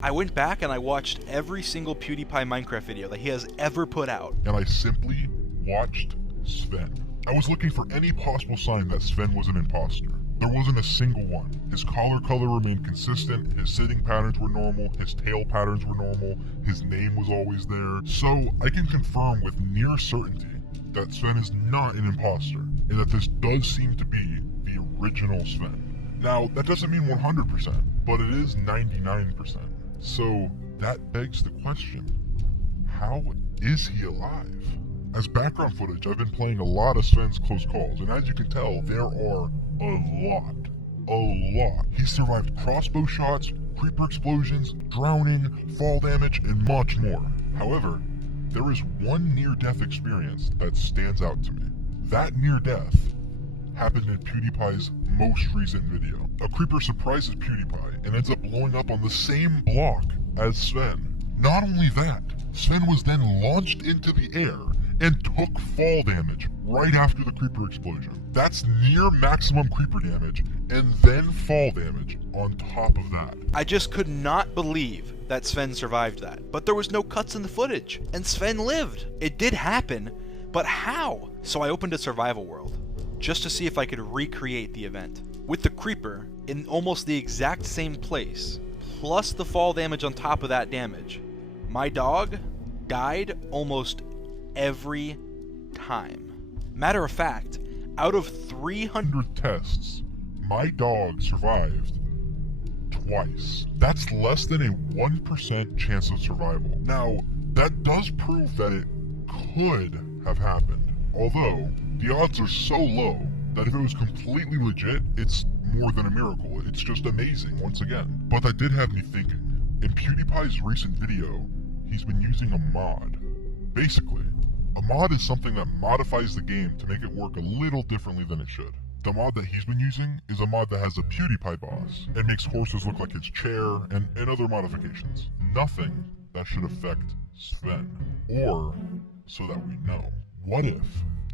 I went back and I watched every single PewDiePie Minecraft video that he has ever put out. And I simply watched Sven. I was looking for any possible sign that Sven was an imposter. There wasn't a single one. His collar color remained consistent, his sitting patterns were normal, his tail patterns were normal, his name was always there. So I can confirm with near certainty that Sven is not an imposter, and that this does seem to be the original Sven. Now, that doesn't mean 100%, but it is 99%. So that begs the question, how is he alive? As background footage, I've been playing a lot of Sven's close calls, and as you can tell, there are a lot. He survived crossbow shots, creeper explosions, drowning, fall damage, and much more. However, there is one near-death experience that stands out to me. That near-death happened in PewDiePie's most recent video. A creeper surprises PewDiePie and ends up blowing up on the same block as Sven. Not only that, Sven was then launched into the air and took fall damage right after the creeper explosion. That's near maximum creeper damage and then fall damage on top of that. I just could not believe that Sven survived that. But there was no cuts in the footage, and Sven lived. It did happen, but how? So I opened a survival world, just to see if I could recreate the event. With the creeper in almost the exact same place, plus the fall damage on top of that damage, my dog died almost every time. Matter of fact, out of 300 tests, my dog survived twice. That's less than a 1% chance of survival. Now, that does prove that it could have happened, although the odds are so low that if it was completely legit, it's more than a miracle. It's just amazing once again. But that did have me thinking. In PewDiePie's recent video, he's been using a mod. Basically, a mod is something that modifies the game to make it work a little differently than it should. The mod that he's been using is a mod that has a PewDiePie boss and makes horses look like his chair and other modifications. Nothing that should affect Sven, or so that we know. What if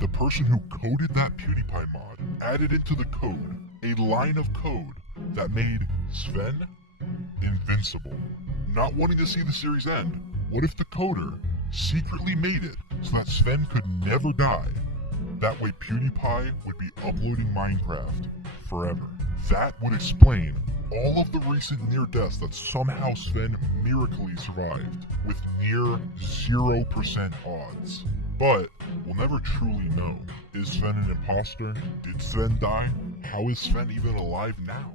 the person who coded that PewDiePie mod added into the code a line of code that made Sven invincible? Not wanting to see the series end, what if the coder secretly made it so that Sven could never die? That way PewDiePie would be uploading Minecraft forever. That would explain all of the recent near deaths that somehow Sven miraculously survived with near 0% odds. But we'll never truly know. Is Sven an imposter? Did Sven die? How is Sven even alive now?